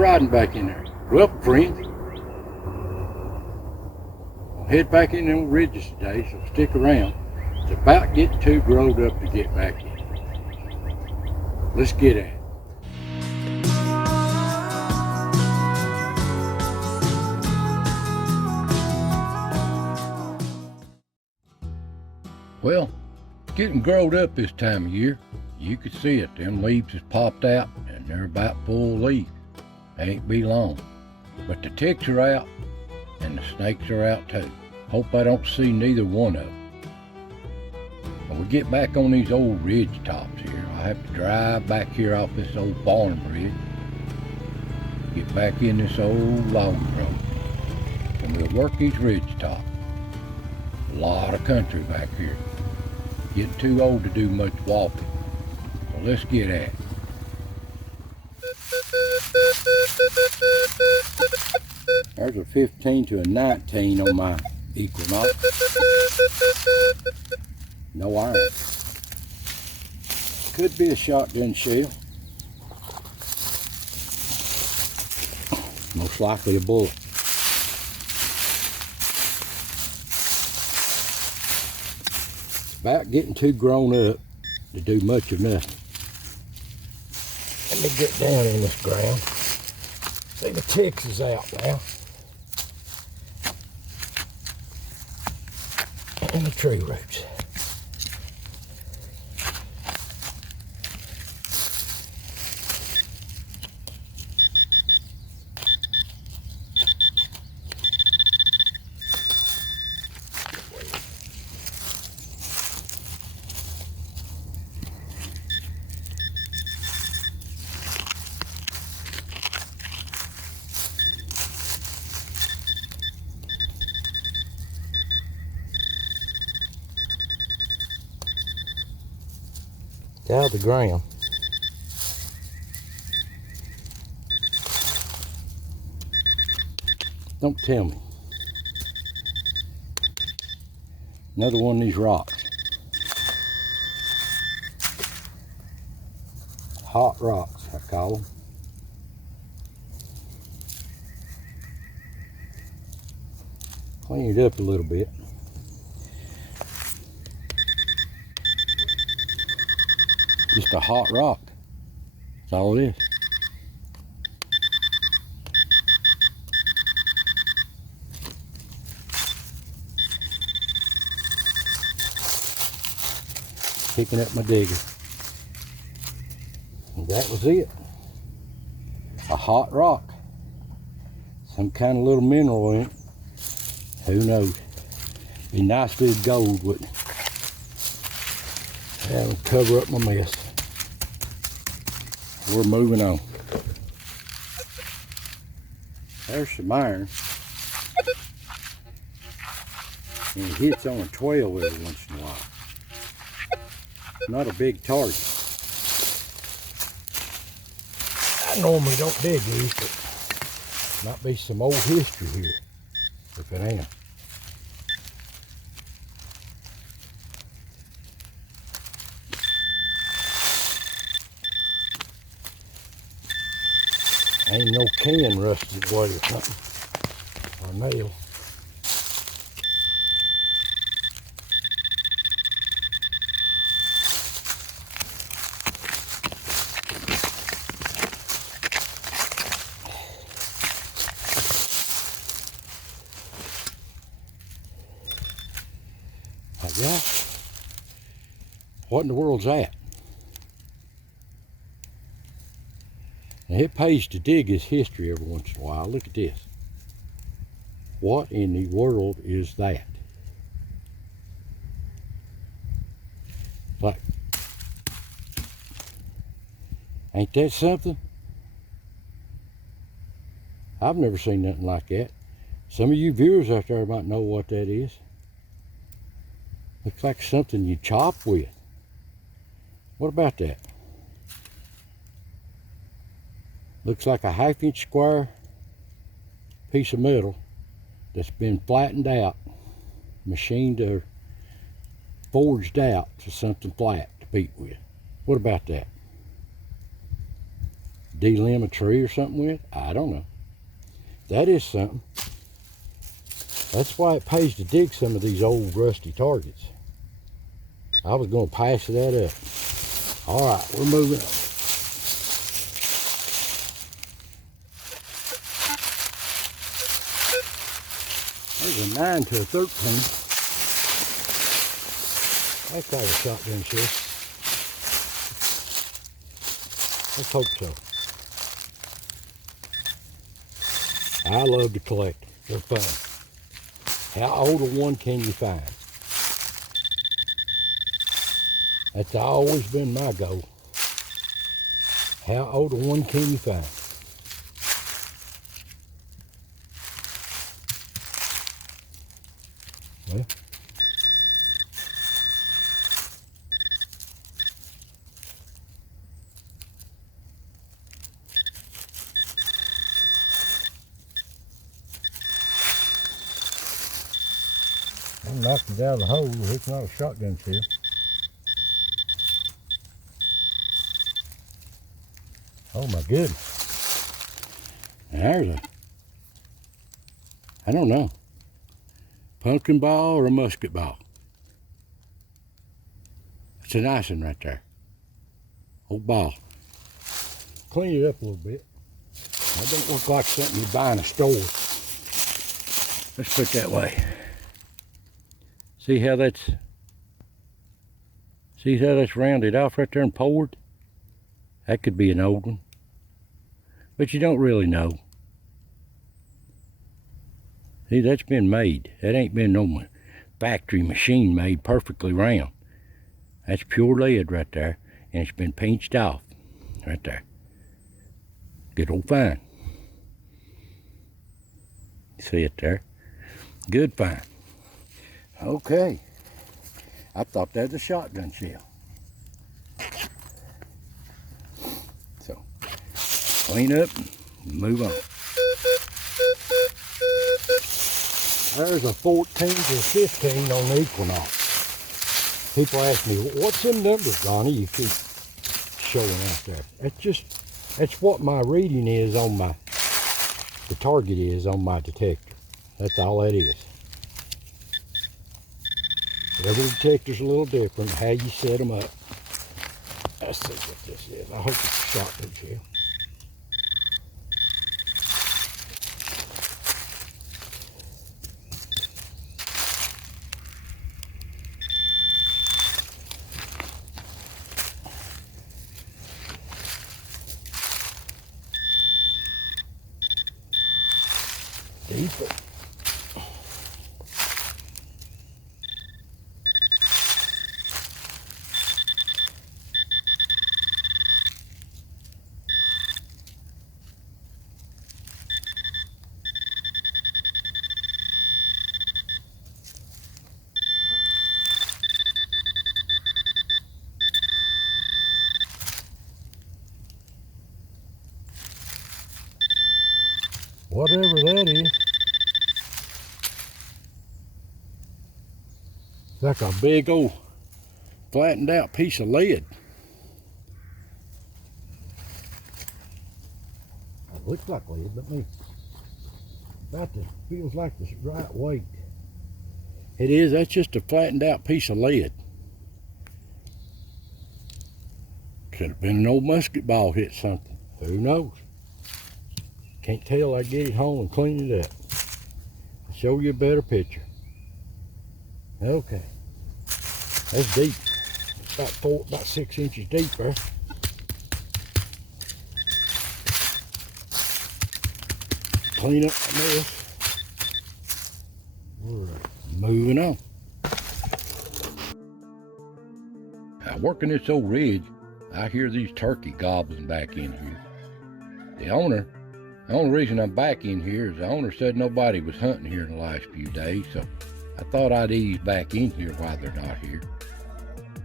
riding back in there. Well, friends, I'll head back in them ridges today, so stick around. It's about getting too growed up to get back in. Let's get at it. Well, it's getting growed up this time of year. You can see it. Them leaves has popped out and they're about full leaf. Ain't be long. But the ticks are out and the snakes are out too. Hope I don't see neither one of them. When we get back on these old ridge tops here, I have to drive back here off this old farm bridge. Get back in this old log road. And we'll work these ridge tops. A lot of country back here. Getting too old to do much walking. So let's get at it. There's a 15 to a 19 on my Equinox. No iron. Could be a shotgun shell. Most likely a bullet. It's about getting too grown up to do much of nothing. Let me get down in this ground. See, the ticks is out now. And the tree roots. Out of the ground. Don't tell me. Another one of these rocks. Hot rocks, I call them. Clean it up a little bit. Just a hot rock. That's all it is. Picking up my digger. And that was it. A hot rock. Some kind of little mineral in it. Who knows? Be nice to do gold, wouldn't it? And cover up my mess. We're moving on. There's some iron. And it hits on a 12 every once in a while. Not a big target. I normally don't dig these, but might be some old history here. If it ain't. Ain't no can rusted away or something, or nail. Yeah. What in the world's that? Now it pays to dig his history every once in a while. Look at this. What in the world is that? Like, ain't that something? I've never seen nothing like that. Some of you viewers out there might know what that is. Looks like something you chop with. What about that? Looks like a 1/2 inch square piece of metal that's been flattened out, machined or forged out to something flat to beat with. What about that? delimb a tree or something with? I don't know. That is something. That's why it pays to dig some of these old rusty targets. I was going to pass that up. All right, we're moving on. There's a 9 to a 13. That's probably a shotgun shell. Let's hope so. I love to collect. They're fun. How old a one can you find? That's always been my goal. How old a one can you find? Well, I knocked it out of the hole. It's not a shotgun shell. Oh my goodness. There's a, I don't know, pumpkin ball or a musket ball. It's a nice one right there. Old ball. Clean it up a little bit. That don't look like something you buy in a store. Let's put it that way. See how that's rounded off right there and poured? That could be an old one. But you don't really know. See, that's been made. That ain't been no factory machine made perfectly round. That's pure lead right there. And it's been pinched off right there. Good old fine. See it there? Good fine. Okay. I thought that was a shotgun shell. So, clean up and move on. There's a 14 to 15 on the Equinox. People ask me, what's them numbers, Donnie, you keep showing out there? That's what my reading is on the target is on my detector. That's all that is. Every detector's a little different, how you set them up. Let's see what this is. I hope it's a shotgun shell. Deeper. Whatever that is. It's like a big old flattened out piece of lead. It looks like lead, but me about to feels like the right weight. It is, that's just a flattened out piece of lead. Could have been an old musket ball hit something. Who knows? Can't tell. I get it home and clean it up. I'll show you a better picture. Okay. That's deep. It's about 6 inches deep there. Clean up the mess. We're moving on. Now, working this old ridge, I hear these turkey gobbling back in here. The only reason I'm back in here is the owner said nobody was hunting here in the last few days, so I thought I'd ease back in here while they're not here.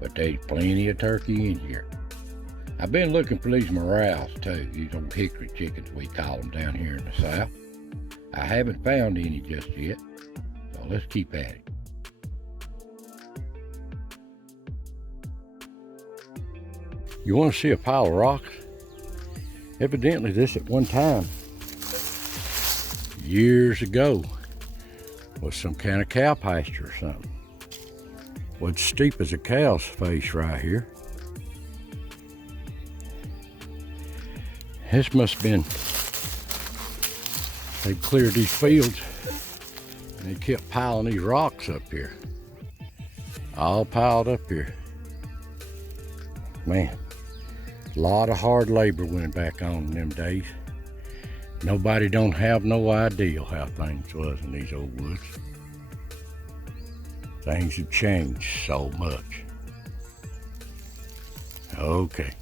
But there's plenty of turkey in here. I've been looking for these morels too, these old hickory chickens we call them down here in the south. I haven't found any just yet, so let's keep at it. You want to see a pile of rocks? Evidently this at one time, years ago, was some kind of cow pasture or something. Well, it's steep as a cow's face right here. This must have been, they cleared these fields and they kept piling these rocks up here. All piled up here. Man, a lot of hard labor went back on in them days. Nobody don't have no idea how things was in these old woods. Things have changed so much. Okay.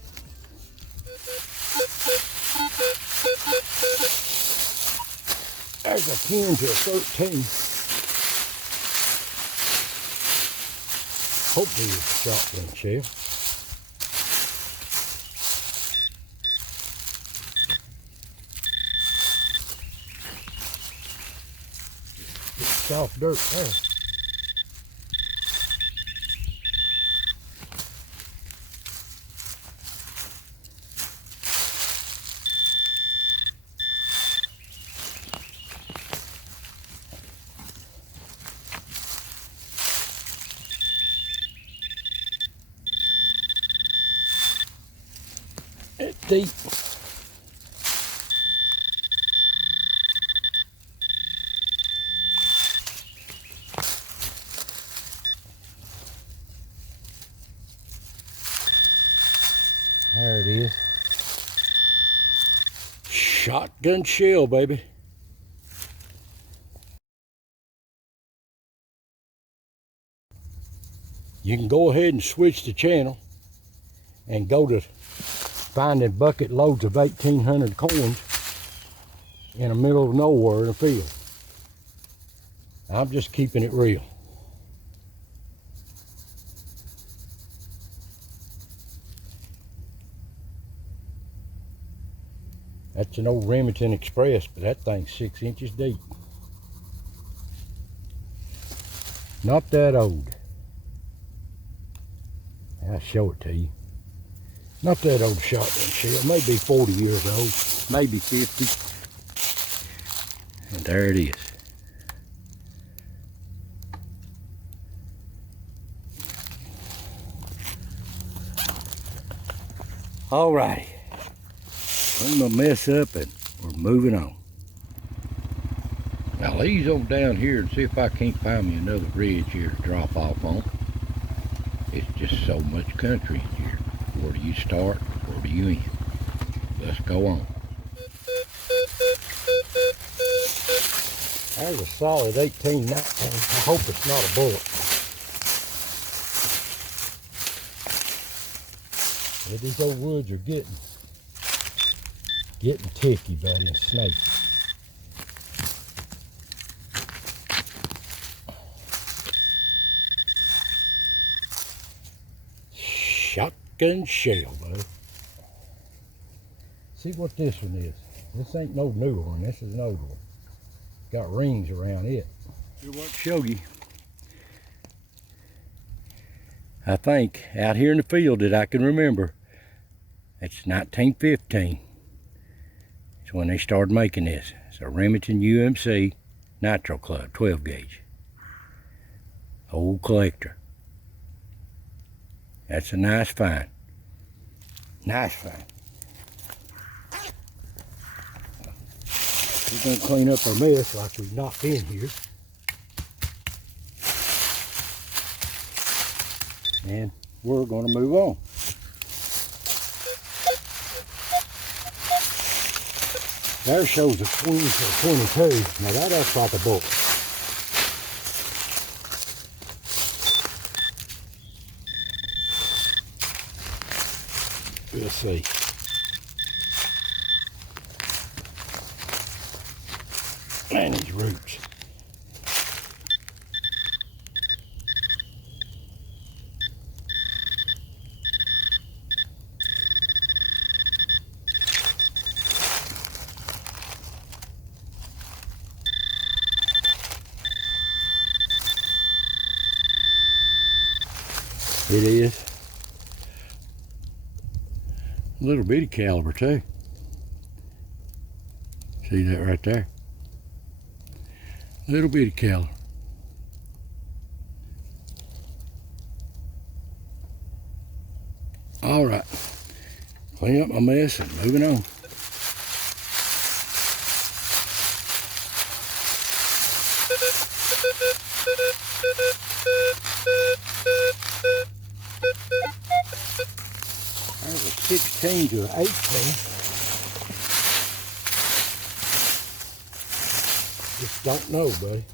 There's a 10 to a 13. Hopefully it's a shotgun shell. Soft dirt there. It's deep. There it is. Shotgun shell, baby. You can go ahead and switch the channel and go to finding bucket loads of 1,800 coins in the middle of nowhere in a field. I'm just keeping it real. That's an old Remington Express, but that thing's 6 inches deep. Not that old. I'll show it to you. Not that old shotgun shell, maybe 40 years old, maybe 50. And there it is. All right. Clean my mess up and we're moving on. Now ease on down here and see if I can't find me another ridge here to drop off on. It's just so much country in here. Where do you start? Where do you end? Let's go on. There's a solid 18, 19. I hope it's not a bullet. But these old woods are getting ticky, buddy, and snaky. Shotgun shell, buddy. See what this one is. This ain't no new one. This is an old one. Got rings around it. Here, what to show you. I think out here in the field that I can remember, it's 1915. It's when they started making this. It's a Remington UMC Nitro Club 12 gauge. Old collector. That's a nice find. Nice find. We're going to clean up our mess like we've not been here. And we're going to move on. There shows a 20 to 22. Now that acts like a bullet. We'll see. Man, these roots. It is. A little bitty caliber too. See that right there? Little bitty color. All right, clean up my mess and moving on. There's a 16 to an 18. Just don't know, buddy.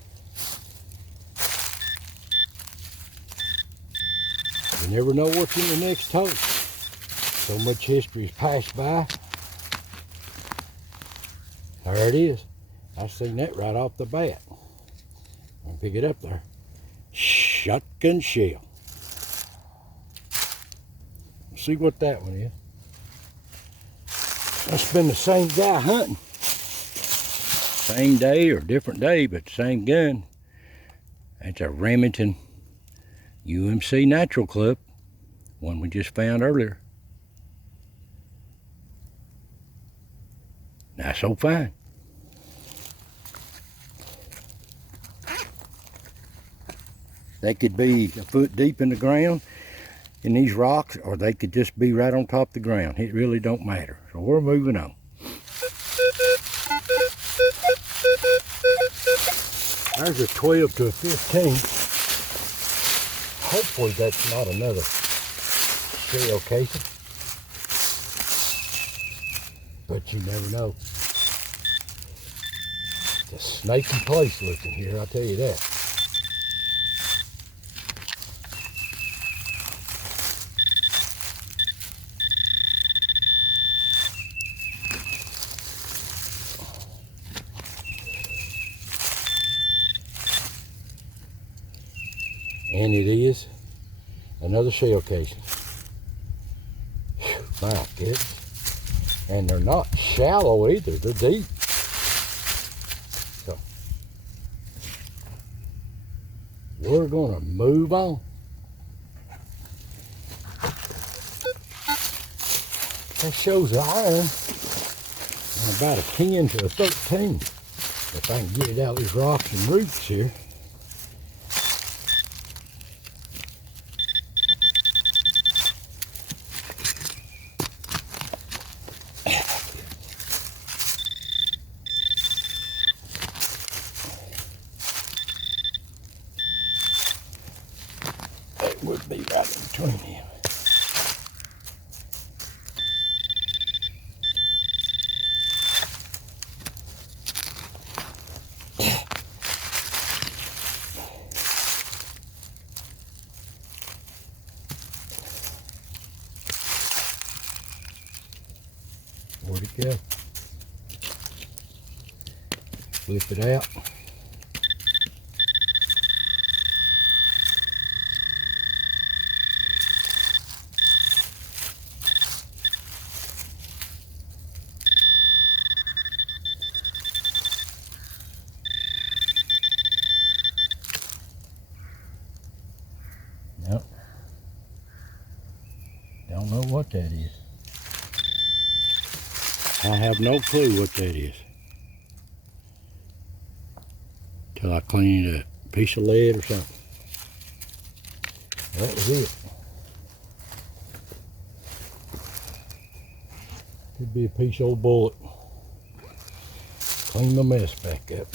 You never know what's in the next hole. So much history has passed by. There it is. I seen that right off the bat. I'll pick it up there. Shotgun shell. Let's see what that one is. That's been the same guy hunting. Same day or different day, but same gun. That's a Remington UMC Natural Club. One we just found earlier. Nice old find. They could be a foot deep in the ground in these rocks, or they could just be right on top of the ground. It really don't matter. So we're moving on. There's a 12 to a 15. Hopefully that's not another shell casing. But you never know. It's a snaky place looking here, I'll tell you that. And it is another shell casing. Whew, my goodness. And they're not shallow either, they're deep. So we're gonna move on. That shows the iron on about a 10 to a 13. If I can get it out of these rocks and roots here. Would be right in between them. Where'd it go? Flip it out. Nope. Don't know what that is. I have no clue what that is. Till I clean a piece of lead or something. That was it. Could be a piece of old bullet. Clean my mess back up.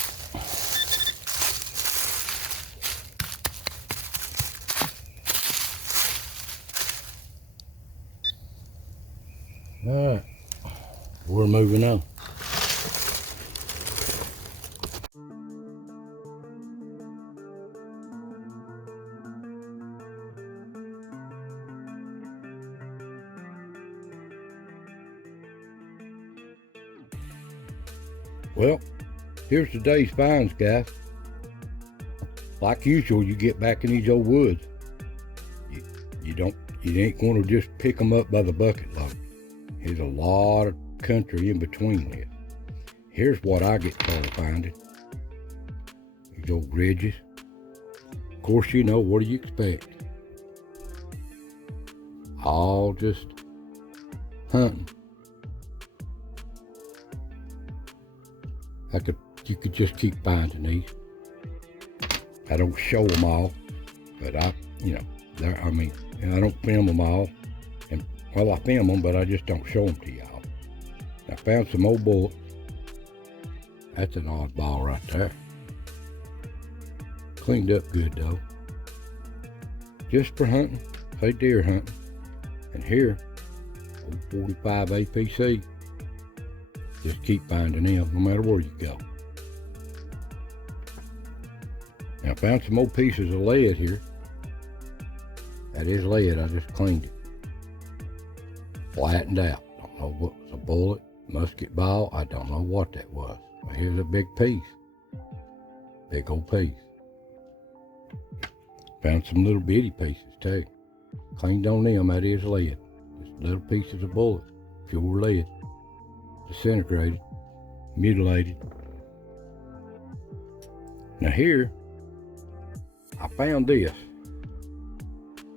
All right, we're moving on. Well, here's today's finds, guys. Like usual, you get back in these old woods. You ain't gonna just pick them up by the bucket load. There's a lot of country in between this. Here's what I get called finding. These old ridges. Of course, you know, what do you expect? All just hunting. You could just keep finding these. I don't show them all, but I don't film them all. And well, I film them, but I just don't show them to y'all. I found some old bullets. That's an oddball right there. Cleaned up good though. Just for hunting, say deer hunting. And here, old 45 APC. Just keep finding them no matter where you go. Now I found some old pieces of lead here. That is lead, I just cleaned it. Flattened out. Don't know what was a bullet, musket ball, I don't know what that was. But here's a big piece. Big old piece. Found some little bitty pieces too. Cleaned on them, that is lead. Just little pieces of bullet, pure lead. Disintegrated, mutilated. Now here, I found this,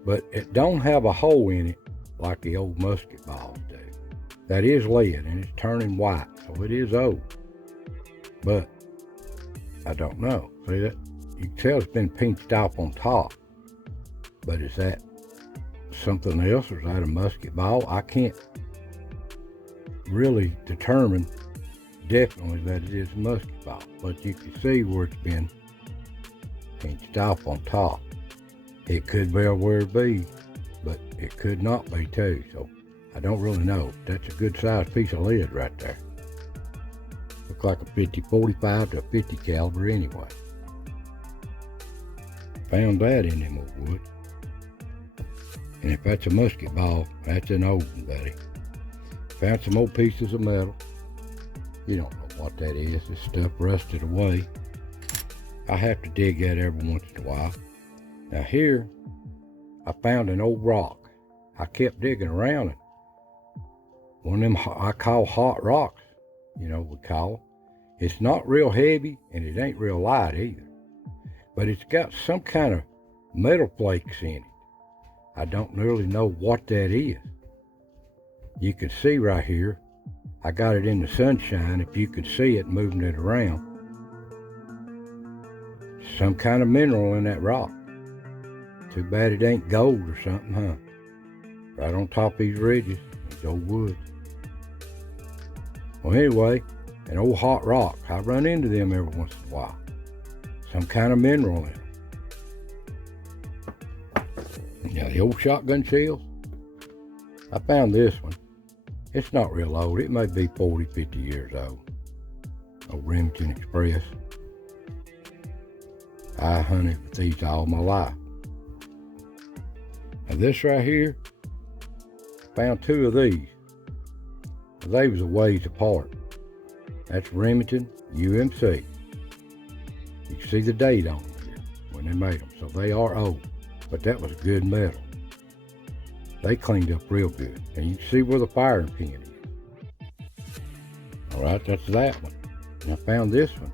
but it don't have a hole in it like the old musket balls do. That is lead and it's turning white, so it is old. But I don't know. See that? You can tell it's been pinched off on top. But is that something else or is that a musket ball? I can't really determine definitely that it is a musket ball, but you can see where it's been pinched off on top. It could very well be, but it could not be too, so I don't really know. That's a good sized piece of lead right there. Looks like a 45 to a 50 caliber anyway. Found that in them old woods. And if that's a musket ball, that's an old one, buddy. Found some old pieces of metal. You don't know what that is. This stuff rusted away. I have to dig that every once in a while. Now here, I found an old rock. I kept digging around it. One of them I call hot rocks, we call them. It's not real heavy and it ain't real light either. But it's got some kind of metal flakes in it. I don't really know what that is. You can see right here, I got it in the sunshine, if you can see it moving it around. Some kind of mineral in that rock. Too bad it ain't gold or something, huh? Right on top of these ridges, these old woods. Well anyway, an old hot rock, I run into them every once in a while. Some kind of mineral in them. Now the old shotgun shells, I found this one. It's not real old, it may be 40, 50 years old. Old Remington Express. I hunted with these all my life. Now this right here, found two of these. They was a ways apart. That's Remington UMC. You can see the date on them here when they made them, so they are old. But that was good metal. They cleaned up real good. And you can see where the firing pin is. All right, that's that one. And I found this one.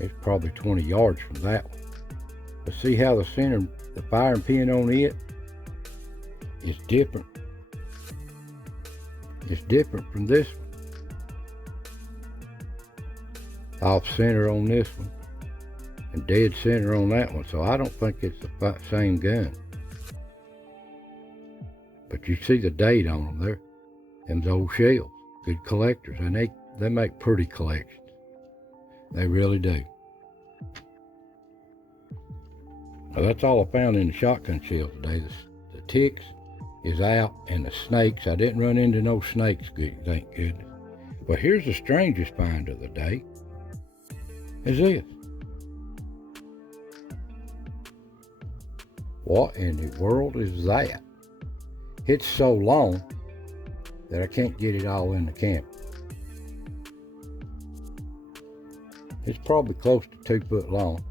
It's probably 20 yards from that one. But see how the firing pin on it is different. It's different from this one. Off center on this one. And dead center on that one. So I don't think it's the same gun. But you see the date on them there. Them's old shells. Good collectors. And they make pretty collections. They really do. Well, that's all I found in the shotgun shell today. The ticks is out and the snakes. I didn't run into no snakes, good, thank goodness. But here's the strangest find of the day. Is this. What in the world is that? It's so long that I can't get it all in the camera. It's probably close to 2 foot long.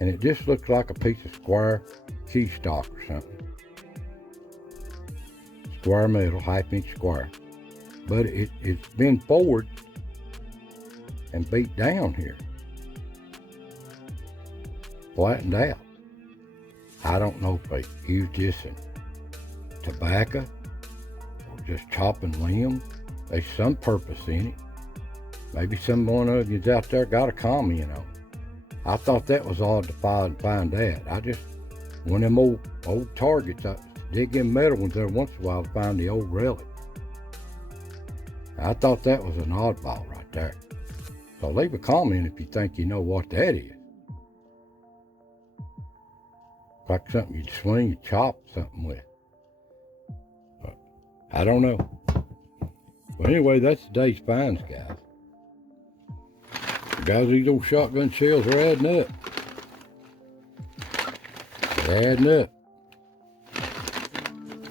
And it just looks like a piece of square key stock or something. Square metal, 1/2 inch square. But it's been forward and beat down here. Flattened out. I don't know if they used this in tobacco or just chopping limbs. There's some purpose in it. Maybe someone of you's out there got a comment on it. I thought that was odd to find that. I just, one of them old targets, I dig in metal ones every once in a while to find the old relic. I thought that was an oddball right there. So leave a comment if you think you know what that is. Like something you'd swing and chop something with. But I don't know. But anyway, that's today's finds, guys. Guys, these old shotgun shells are adding up. They're adding up.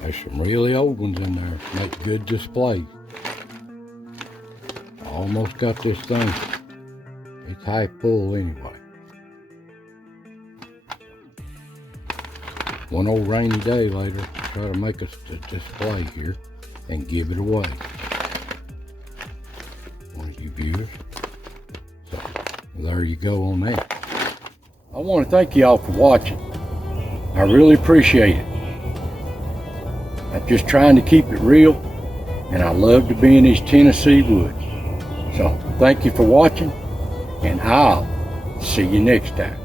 There's some really old ones in there. Make good displays. Almost got this thing. It's half full anyway. One old rainy day later, try to make us a display here and give it away. One of you viewers. So there you go on that. I want to thank y'all for watching. I really appreciate it. I'm just trying to keep it real, and I love to be in these Tennessee woods. So thank you for watching, and I'll see you next time.